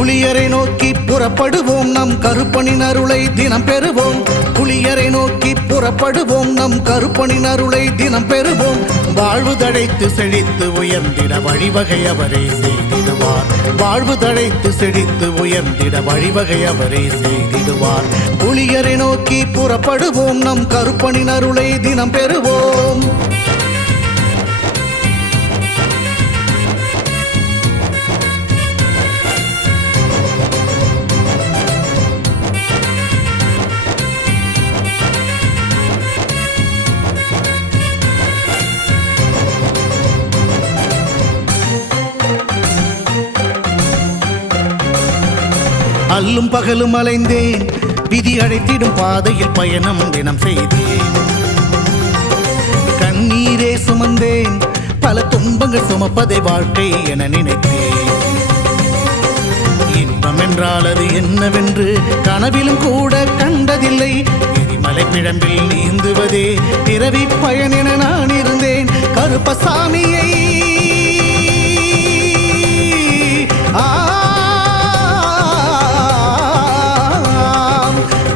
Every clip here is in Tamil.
புலியரை நோக்கி புறப்படுவோம், நம் கருப்பனின் அருளை தினம் பெறுவோம். புலியரை நோக்கி புறப்படுவோம், நம் கருப்பனின் அருளை தினம் பெறுவோம். வாழ்வு தழைத்து செழித்து உயர்ந்திட வழிவகை அவரே செய்திடுவார். வாழ்வு தழைத்து செழித்து உயர்ந்திட வழிவகை அவரே செய்திடுவார். புலியரை நோக்கி புறப்படுவோம், நம் கருப்பனின் அருளை தினம் பெறுவோம். அல்லும் பகலும் அலைந்தேன், விதி அழைத்திடும் பாதையில் பயணம் தினம் செய்தேன். கண்ணீரே சுமந்தேன், பல துன்பங்கள் சுமப்பதை வாழ்க்கை என நினைத்தேன். இன்பம் என்றால் அது என்னவென்று கனவிலும் கூட கண்டதில்லை. எரிமலை பிழம்பில் நீந்துவதே பிறவி பயன் என நான் இருந்தேன். கருப்பசாமியை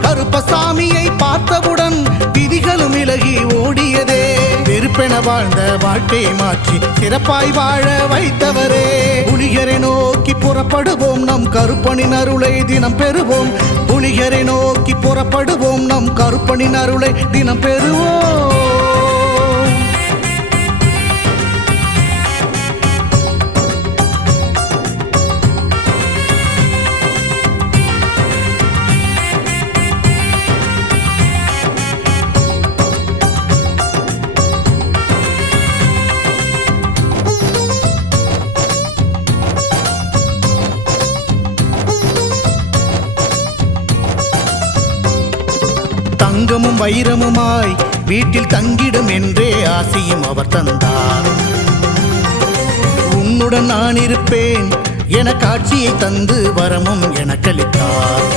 கருப்பசாமியை பார்த்தவுடன் விதிகளும் விலகி ஓடியதே. வெறுப்பென வாழ்ந்த வாழ்க்கையை மாற்றி சிறப்பாய் வாழ வைத்தவரே. புலியரை நோக்கி புறப்படுவோம், நம் கருப்பனின் அருளை தினம் பெறுவோம். புலியரை நோக்கி புறப்படுவோம், நம் கருப்பனின் அருளை தினம் பெறுவோம். தங்கமும் வைரமுமாய் வீட்டில் தங்கிடும் என்றே ஆசையும் அவர் தந்தார். உன்னுடன் நான் இருப்பேன் என காட்சியை தந்து வரமும் எனக்களித்தார்.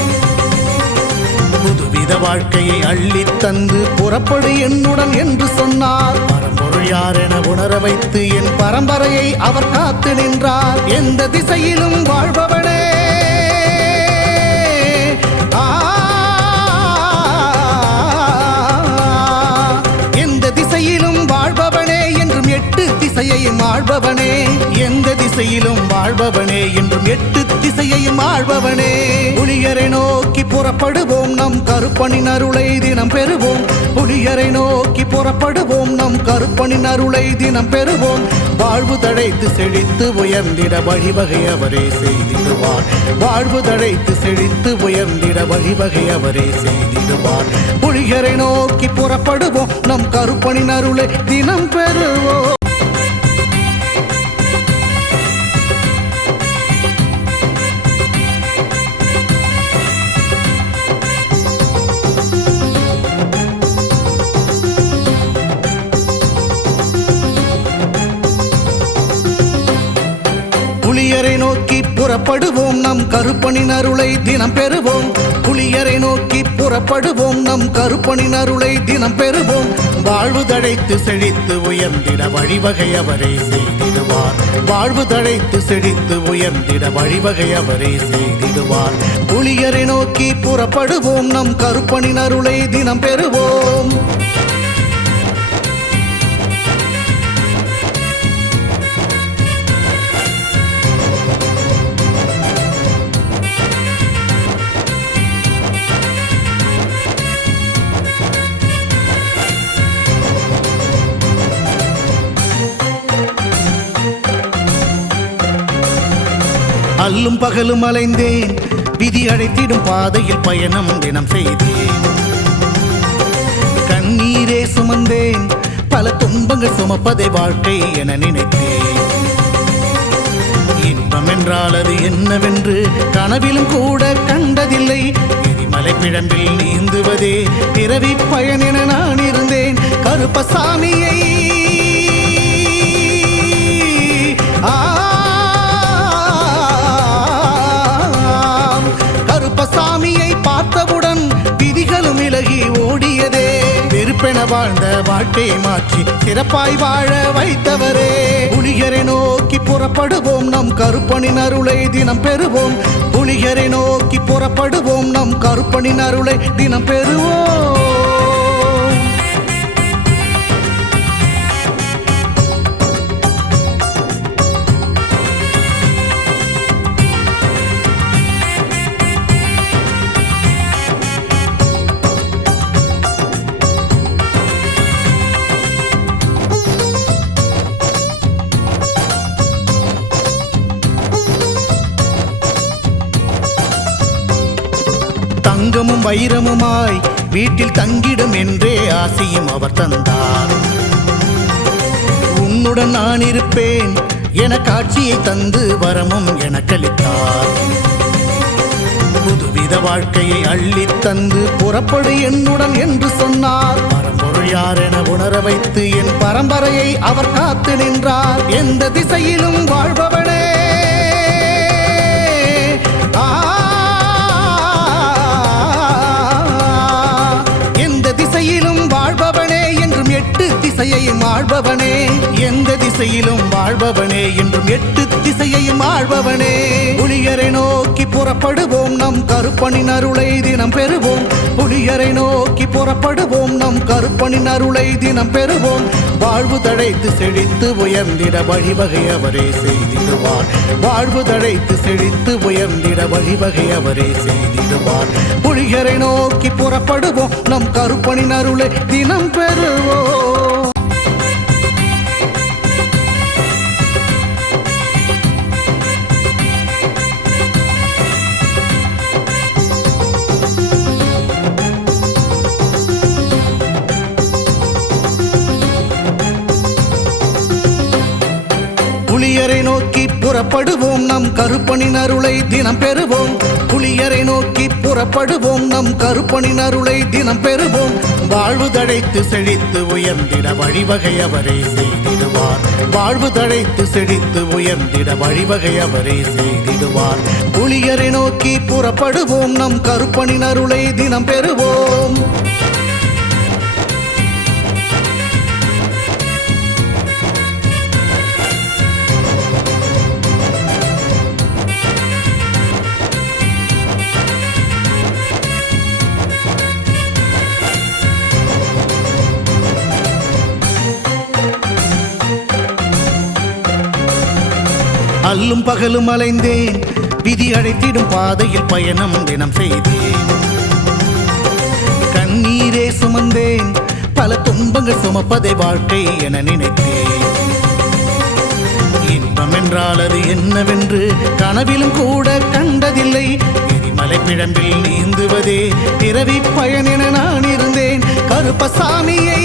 புதுவித வாழ்க்கையை அள்ளி தந்து புறப்படு என்னுடன் என்று சொன்னார். பரம்பொருள் யார் என உணர வைத்து என் பரம்பரையை அவர் காத்து நின்றார். எந்த திசையிலும் வாழ்பவனே, வாழ்பவனே என்றும் எட்டு திசையையும் ஆள்பவனே. எந்த திசையிலும் வாழ்பவனே என்றும் எட்டு திசையையும் ஆள்பவனே. புலியரை நோக்கி புறப்படுவோம், நம் கருப்பனின் அருளை தினம் பெறுவோம். புலியரை நோக்கி புறப்படுவோம், நம் கருப்பனின் அருளை தினம் பெறுவோம். வாழ்வு தழைத்து செழித்து உயர்ந்திட வழிவகை அவரே செய்திடுவார். வாழ்வு தழைத்து செழித்து உயர்ந்திட வழிவகை அவரே செய்திடுவார். புலியரை நோக்கி புறப்படுவோம், நம் கருப்பனின் அருளை தினம் பெறுவோம். புலியரை நோக்கி புறப்படுவோம், நம் கருப்பனின் அருளை தினம் பெறுவோம். புலியரை நோக்கி புறப்படுவோம், நம் கருப்பனின் அருளை தினம் பெறுவோம். வாழ்வு தழைத்து செழித்து உயர்ந்திட வழிவகை அவரே செய்திடுவார். வாழ்வு தழைத்து செழித்து உயர்ந்திட வழிவகை அவரே செய்திடுவார். புலியரை நோக்கி புறப்படுவோம், நம் கருப்பனின் அருளை தினம் பெறுவோம். அல்லும் பகலும் அலைந்தேன், விதி அழைத்திடும் பாதையில் பயணம் தினம் செய்தேன். கண்ணீரே சுமந்தேன், பல துன்பங்கள் சுமப்பதை வாழ்க்கை என நினைத்தேன். இன்பம் என்றால் அது என்னவென்று கனவிலும் கூட கண்டதில்லை. எரிமலை பிழம்பில் நீந்துவதே பிறவி பயன் என நான் இருந்தேன். கருப்பசாமியை கருப்பசாமியை பார்த்தவுடன் விதிகளும் விலகி ஓடியதே. வெறுப்பென வெறுப்பென வாழ்ந்த வாழ்க்கையை மாற்றி சிறப்பாய் வாழ வைத்தவரே. புலிகரை நோக்கி புறப்படுவோம், நம் கருப்பனின் அருளை தினம் பெறுவோம். புலிகரை நோக்கி புறப்படுவோம், நம் கருப்பனின் அருளை தினம் பெறுவோம். தங்கமும் வைரமுமாய் வீட்டில் தங்கிடும் என்றே ஆசையும் அவர் தந்தார். உன்னுடன் நான் இருப்பேன் என காட்சியை தந்து வரமும் எனக்களித்தார். புதுவித வாழ்க்கையை அள்ளித் தந்து புறப்படு என்னுடன் என்று சொன்னார். பரம்பொருள் யார் என உணர வைத்து என் பரம்பரையை அவர் காத்து நின்றார். எந்த திசையிலும் வாழ்பவனே, வாழ்பவனே என்றும் எட்டு திசையையும் ஆள்பவனே. எந்த திசையிலும் வாழ்பவனே என்றும் எட்டு திசையையும் ஆள்பவனே. புலிகரை நோக்கி புறப்படுவோம், நம் கருப்பனின் அருளை தினம் பெறுவோம். புலிகரை நோக்கி புறப்படுவோம், நம் கருப்பனின் அருளை தினம் பெறுவோம். வாழ்வு தழைத்து செழித்து உயர்ந்திட வழிவகை அவரே செய்திடுவார். வாழ்வு தழைத்து செழித்து உயர்ந்திட வழிவகை அவரே செய்திடுவார். புலிகரை நோக்கி புறப்படுவோம், நம் கருப்பனின் அருளை தினம் பெறுவோம். புலிகரை நோக்கி புறப்படுவோம், நம் கருப்பனின் அருளை தினம் பெறுவோம். புலிகரை நோக்கி புறப்படுவோம், நம் கருப்பனின் அருளை தினம் பெறுவோம். வாழ்வு தழைத்து செழித்து உயர்ந்திட வழிவகை அவரே செய்திடுவார். வாழ்வு தழைத்து செழித்து உயர்ந்திட வழிவகை அவரே செய்திடுவார். புலிகரை நோக்கி புறப்படுவோம், நம் கருப்பனின் அருளை தினம் பெறுவோம். அல்லும் பகலும் அலைந்தேன், விதி அழைத்திடும் பாதையில் பயணம் தினம் செய்தேன். கண்ணீரே சுமந்தேன், பல துன்பங்கள் சுமப்பதை வாழ்க்கை என நினைத்தேன். இன்பம் என்றால் அது என்னவென்று கனவிலும் கூட கண்டதில்லை. எரிமலை பிழம்பில் நீந்துவதே பிறவி பயன் என நான் இருந்தேன். கருப்பசாமியை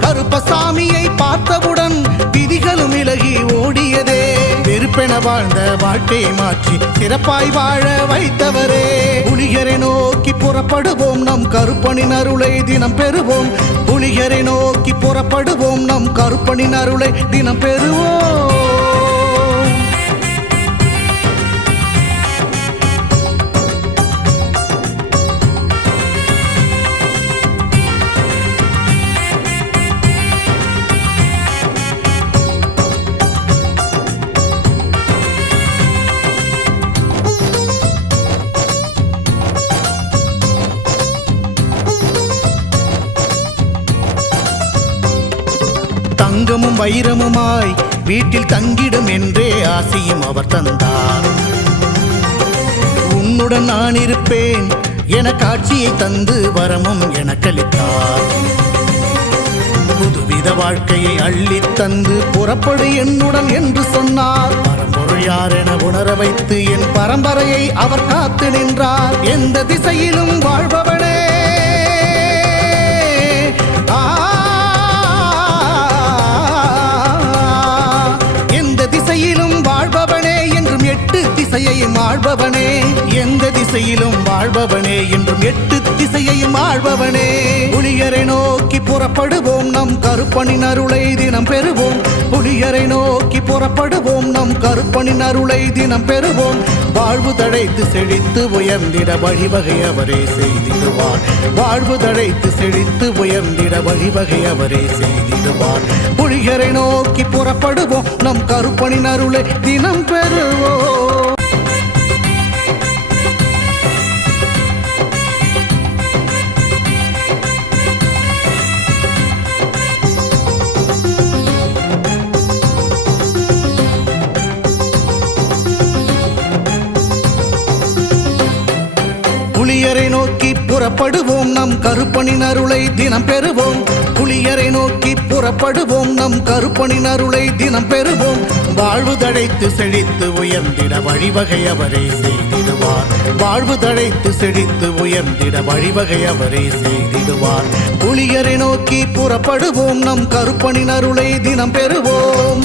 கருப்பசாமியை பார்த்தவுடன் விதிகளும் விலகி ஓடியதே. வெறுப்பென வாழ்ந்த வாழ்க்கையை மாற்றி சிறப்பாய் வாழ வைத்தவரே. புலிகரை நோக்கி புறப்படுவோம், நம் கருப்பனின் அருளை தினம் பெறுவோம். புலிகரை நோக்கி புறப்படுவோம், நம் கருப்பனின் அருளை தினம் பெறுவோம். தங்கமும் வைரமுமாய் வீட்டில் தங்கிடும் என்றே ஆசையும் அவர் தந்தார். உன்னுடன் நான் இருப்பேன் என காட்சியை தந்து வரமும் எனக்களித்தார். புதுவித வாழ்க்கையை அள்ளித் தந்து புறப்படு என்னுடன் என்று சொன்னார். பரம்பொருள் யார் என உணர வைத்து என் பரம்பரையை அவர் காத்து நின்றார். எந்த திசையிலும் வாழ்பவனே, வாழ்பவனே என்றும் எட்டு திசையையும் ஆள்பவனே. எந்த திசையிலும் வாழ்பவனே என்றும் எட்டு திசையையும் ஆள்பவனே. புலிகரை நோக்கி புறப்படுவோம், நம் கருப்பனின் அருளை தினம் பெறுவோம். புலியரை நோக்கி புறப்படுவோம், நம் கருப்பனின் அருளை தினம் பெறுவோம். வாழ்வு தழைத்து செழித்து உயர்ந்திட வழிவகை அவரே செய்திடுவார். வாழ்வு தழைத்து செழித்து உயர்ந்திட வழிவகை அவரே செய்திடுவார். புலியரை நோக்கி புறப்படுவோம், நம் கருப்பனின் அருளை தினம் பெறுவோம். புலியரை நோக்கி புறப்படுவோம், நம் கருப்பனின் அருளை தினம் பெறுவோம். புலியரை நோக்கி புறப்படுவோம், நம் கருப்பனின் அருளை தினம் பெறுவோம். வாழ்வு தழைத்து செழித்து உயர்ந்திட வழிவகை அவரே செய்திடுவார். வாழ்வு தழைத்து செழித்து உயர்ந்திட வழிவகை அவரே செய்திடுவார். புலியரை நோக்கி புறப்படுவோம், நம் கருப்பனின் அருளை தினம் பெறுவோம்.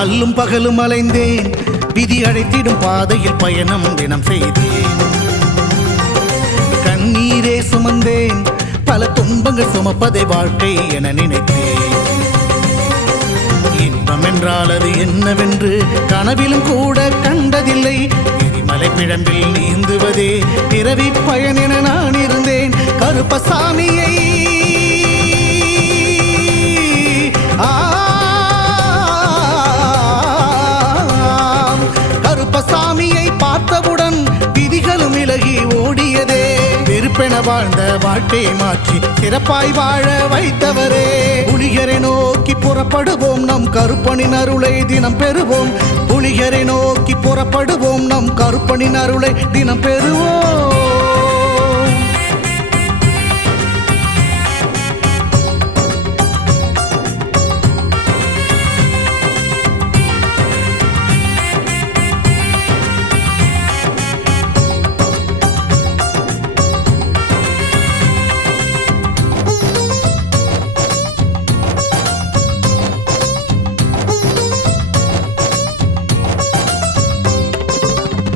அல்லும் பகலும் அலைந்தேன், விதி அழைத்திடும் பாதையில் பயணம் தினம் செய்தேன். கண்ணீரே சுமந்தேன், பல துன்பங்கள் சுமப்பதை வாழ்க்கை என நினைத்தேன். இன்பம் என்றால் அது என்னவென்று கனவிலும் கூட கண்டதில்லை. எரிமலை பிழம்பில் நீந்துவதே பிறவி பயன் என நான் இருந்தேன். கருப்பசாமியை கருப்பசாமியை பார்த்தவுடன் விதிகளும் விலகி ஓடியதே. வெறுப்பென வாழ்ந்த வாழ்க்கையை மாற்றி சிறப்பாய் வாழ வைத்தவரே. புலியரை நோக்கி புறப்படுவோம், நம் கருப்பனின் அருளை தினம் பெறுவோம். புலியரை நோக்கி புறப்படுவோம், நம் கருப்பனின் அருளை தினம் பெறுவோம்.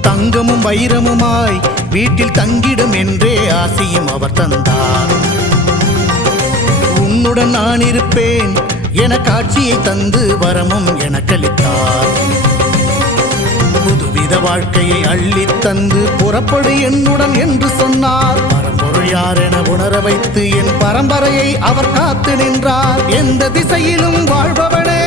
தங்கமும் வைரமுமாய் வீட்டில் தங்கிடும் என்றே ஆசையும் அவர் தந்தார். உன்னுடன் நான் இருப்பேன் என காட்சியை தந்து வரமும் எனக்களித்தார். புதுவித வாழ்க்கையை அள்ளி தந்து புறப்படு என்னுடன் என்று சொன்னார். பரம்பொருள் யார் என உணர வைத்து என் பரம்பரையை அவர் காத்து நின்றார். எந்த திசையிலும் வாழ்பவனே,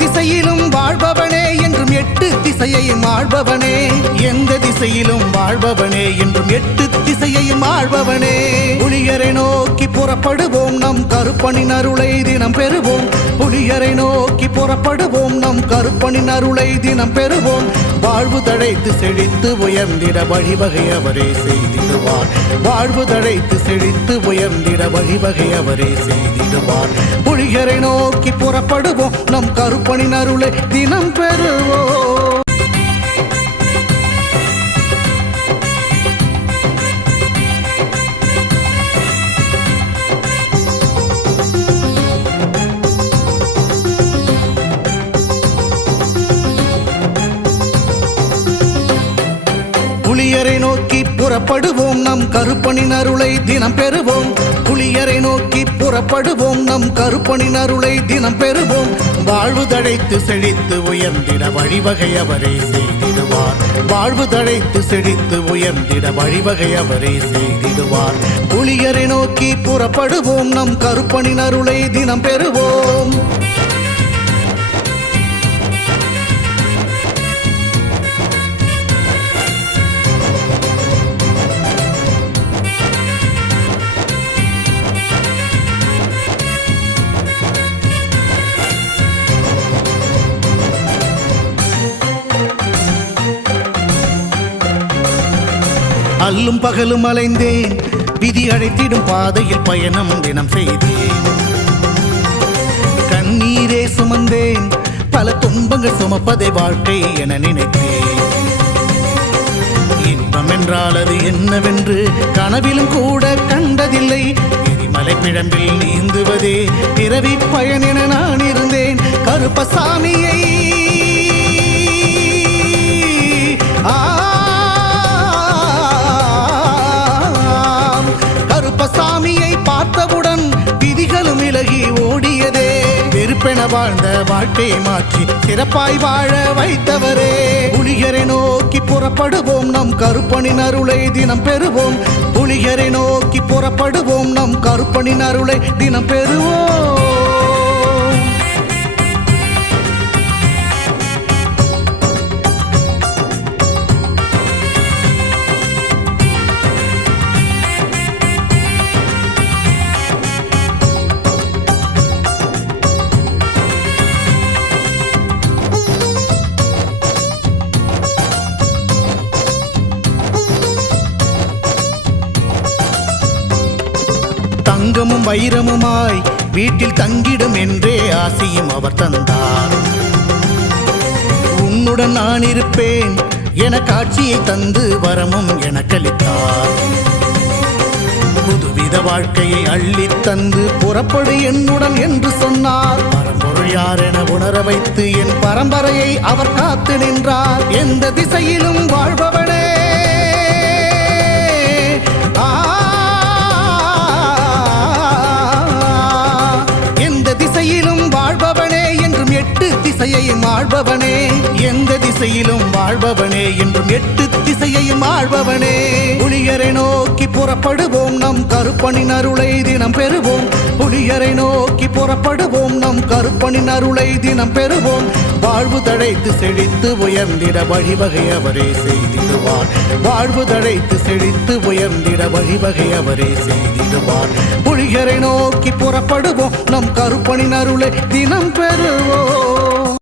திசையிலும் வாழ்பவனே என்றும் எட்டு திசையையும் ஆள்பவனே. எந்த திசையிலும் வாழ்பவனே என்றும் எட்டு திசையையும் ஆள்பவனே. புலியரை நோக்கி புறப்படுவோம், நம் கருப்பனின் அருளை தினம் பெறுவோம். புலியரை நோக்கி புறப்படுவோம், நம் கருப்பனின் அருளை தினம் பெறுவோம். வாழ்வு தழைத்து செழித்து உயர்ந்திட வழிவகை அவரே செய்திடுவார். வாழ்வு தழைத்து செழித்து உயர்ந்திட வழிவகை அவரே செய்திடுவார். புலியரை நோக்கி புறப்படுவோம், நம் கருப்பனின் அருளை தினம் பெறுவோம். புலியரை நோக்கி புறப்படுவோம், நம் கருப்பனின் அருளை தினம் பெறுவோம். புலியரை நோக்கி புறப்படுவோம், நம் கருப்பனின் அருளை தினம் பெறுவோம். வாழ்வு தழைத்து செழித்து உயர்ந்திட வழிவகை அவரே செய்திடுவார். வாழ்வு தழைத்து செழித்து உயர்ந்திட வழிவகை அவரே செய்திடுவார். புலியரை நோக்கி புறப்படுவோம், நம் கருப்பனின் அருளை தினம் பெறுவோம். அல்லும் பகலும் அலைந்தேன், விதி அழைத்திடும் பாதையில் பயணம் தினம் செய்தேன். சுமந்தேன் பல துன்பங்கள் சுமப்பதை வாழ்க்கை என நினைத்தேன் இன்பம் என்றால் அது என்னவென்று கனவிலும் கூட கண்டதில்லை எரிமலை பிழம்பில் நீந்துவதே பிறவி பயன் என நான் இருந்தேன் கருப்பசாமியை கருப்பசாமியை பார்த்தவுடன் விதிகளும் விலகி ஓடியதே வெறுப்பென வாழ்ந்த வாழ்க்கையை மாற்றி சிறப்பாய் வாழ வைத்தவரே புலிகரை நோக்கி புறப்படுவோம் நம் கருப்பனின் அருளை தினம் பெறுவோம் புலிகரை நோக்கி புறப்படுவோம் நம் கருப்பனின் அருளை தினம் பெறுவோம் தங்கமும் வைரமுமாய் வீட்டில் தங்கிடும் என்றே ஆசையும் அவர் தந்தார் உன்னுடன் நான் இருப்பேன் என காட்சியை தந்து வரமும் எனக்களித்தார் புதுவித வாழ்க்கையை அள்ளித் தந்து புறப்படு என்னுடன் என்று சொன்னார் பரம்பொருள் யார் என உணர வைத்து என் பரம்பரையை அவர் காத்து நின்றார் எந்த திசையிலும் வாழ்பவனே திசையையும் ஆள்பவனே எந்த திசையிலும் வாழ்பவனே என்றும் எட்டு திசையையும் ஆள்பவனே புலிகரை நோக்கி புறப்படுவோம் நம் கருப்பனின் அருளை தினம் பெறுவோம் புலிகரை நோக்கி புறப்படுவோம் நம் கருப்பனின் அருளை தினம் பெறுவோம் வாழ்வு தழைத்து செழித்து உயர்ந்திட வழிவகை அவரே செய்திடுவார் வாழ்வு தழைத்து செழித்து உயர்ந்திட வழிவகை அவரே செய்திடுவார் புலிகரை நோக்கி புறப்படுவோம் நம் கருப்பனின் அருளை தினம் பெறுவோம்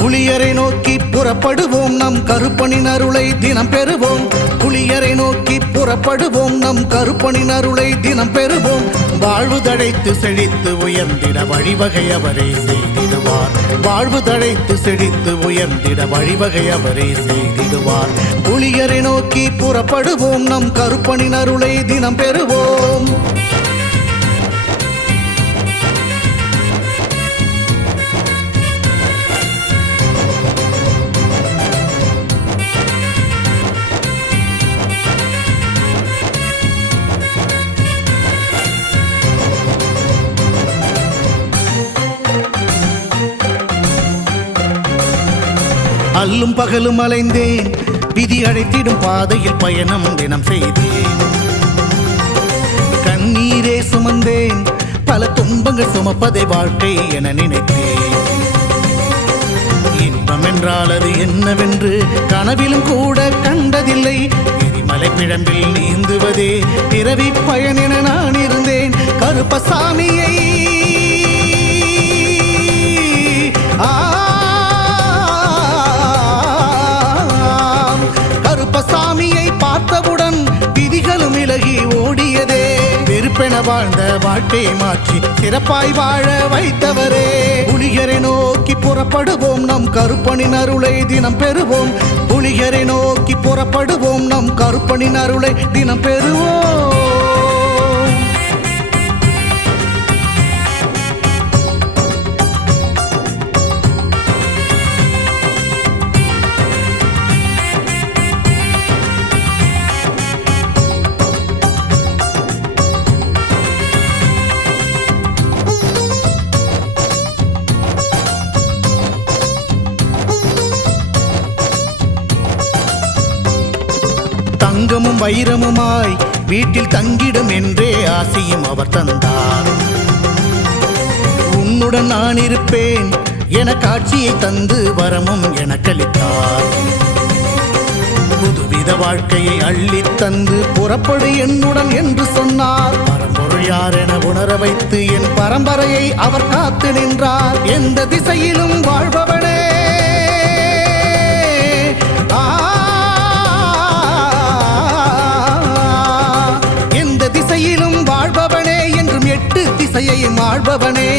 புலியரை நோக்கி புறப்படுவோம் நம் கருப்பனின் அருளை தினம் பெறுவோம் புலியரை நோக்கி புறப்படுவோம் நம் கருப்பனின் அருளை தினம் பெறுவோம் வாழ்வு தழைத்து செழித்து உயர்ந்திட வழிவகை அவரே செய்திடுவார் வாழ்வு தழைத்து செழித்து உயர்ந்திட வழிவகை அவரே செய்திடுவார் புலியரை நோக்கி புறப்படுவோம் நம் கருப்பனின் அருளை தினம் பெறுவோம் அல்லும் பகலும் அலைந்தேன் விதி அழைத்திடும் பாதையில் பயணம் தினம் செய்தேன் கண்ணீரே சுமந்தேன் பல துன்பங்கள் சுமப்பதை வாழ்க்கை என நினைத்தேன் இன்பம் என்றால் அது என்னவென்று கனவிலும் கூட கண்டதில்லை எரிமலை பிழம்பில் நீந்துவதே பிறவி பயன் என நான் இருந்தேன் கருப்பசாமியை கருப்பசாமியை பார்த்தவுடன் விதிகளும் விலகி ஓடியதே வெறுப்பென வாழ்ந்த வாழ்க்கையை மாற்றி சிறப்பாய் வாழ வைத்தவரே புலிகரை நோக்கி புறப்படுவோம் நம் கருப்பனின் அருளை தினம் பெறுவோம் புலிகரை நோக்கி புறப்படுவோம் நம் கருப்பனின் அருளை தினம் பெறுவோம் தங்கமும் வைரமுமாய் வீட்டில் தங்கிடும் என்றே ஆசையும் அவர் தந்தார் உன்னுடன் நான் இருப்பேன் என காட்சியை தந்து வரமும் எனக்களித்தார் புதுவித வாழ்க்கையை அள்ளித் தந்து புறப்படு என்னுடன் என்று சொன்னார் பரம்பொருள் கடவுள் யார் என உணர வைத்து என் பரம்பரையை அவர் காத்து நின்றார். எந்த திசையிலும் வாழ்பவனே, எந்த திசையிலும் வாழ்பவனே என்றும் எட்டு திசையையும் ஆள்பவனே.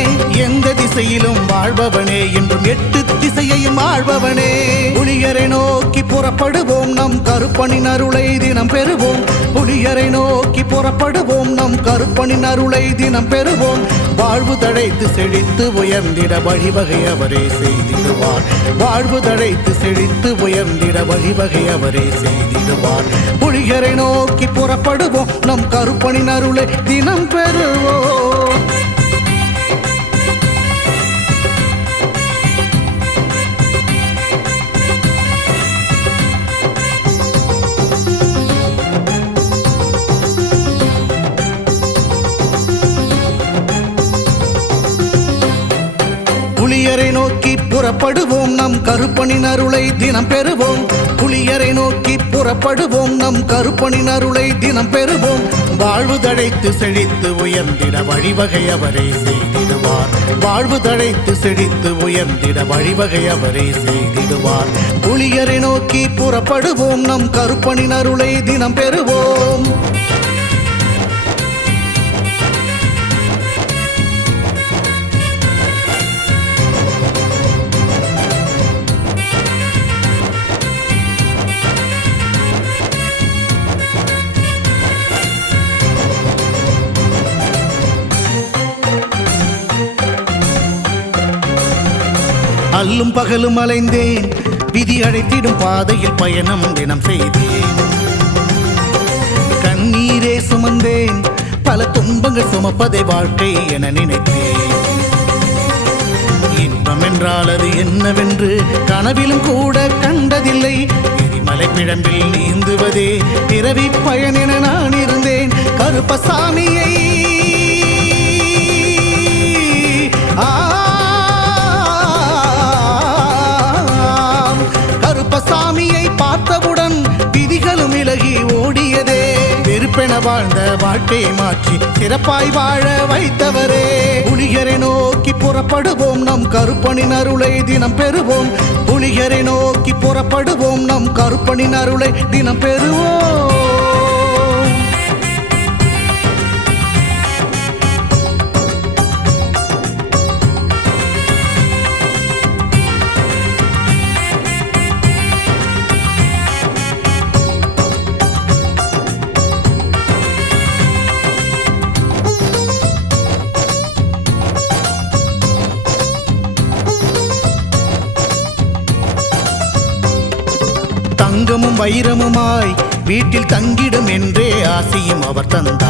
எந்த திசையிலும் வாழ்பவனே என்றும் எட்டு திசையையும் ஆள்பவனே. புலியரை நோக்கி புறப்படுவோம், நம் கருப்பனின் அருளை தினம் பெறுவோம். புலியரை நோக்கி புறப்படுவோம், நம் கருப்பனின் அருளை தினம் பெறுவோம். வாழ்வு தழைத்து செழித்து உயர்ந்திட வழிவகை அவரே செய்திடுவார். வாழ்வு தழைத்து செழித்து உயர்ந்திட வழிவகை அவரே செய்திடுவார். புலியரை நோக்கி புறப்படுவோம், நம் கருப்பனின் அருளை தினம் பெறுவோம். புலியரை நோக்கி புறப்படுவோம், நம் கருப்பனின் அருளை தினம் பெறுவோம். புலியரை நோக்கி புறப்படுவோம், நம் கருப்பனின் அருளை தினம் பெறுவோம். வாழ்வு தழைத்து செழித்து உயர்ந்திட வழிவகை அவரே செய்திடுவார். வாழ்வு தழைத்து செழித்து உயர்ந்திட வழிவகை அவரே செய்திடுவார். புலியரை நோக்கி புறப்படுவோம், நம் கருப்பனின் அருளை தினம் பெறுவோம். அல்லும் பகலும் அலைந்தேன், விதி அழைத்திடும் பாதையில் பயணம் தினம் செய்தேன். கண்ணீரே சுமந்தேன், பல துன்பங்கள் சுமப்பதை வாழ்க்கை என நினைத்தேன். இன்பம் என்றால் அது என்னவென்று கனவிலும் கூட கண்டதில்லை. எரிமலை பிழம்பில் நீந்துவதே பிறவி பயன் என நான் இருந்தேன். கருப்பசாமியை கருப்பசாமியை பார்த்தவுடன் விதிகளும் விலகி ஓடியதே. வெறுப்பென வாழ்ந்த வாழ்க்கையை மாற்றி சிறப்பாய் வாழ வைத்தவரே. புலியரை நோக்கி புறப்படுவோம், நம் கருப்பனின் அருளை தினம் பெறுவோம். புலியரை நோக்கி புறப்படுவோம், நம் கருப்பனின் அருளை தினம் பெறுவோம். தங்கமும் வைரமுமாய் வீட்டில் தங்கிடும் என்றே ஆசையும் அவர் தந்தார்.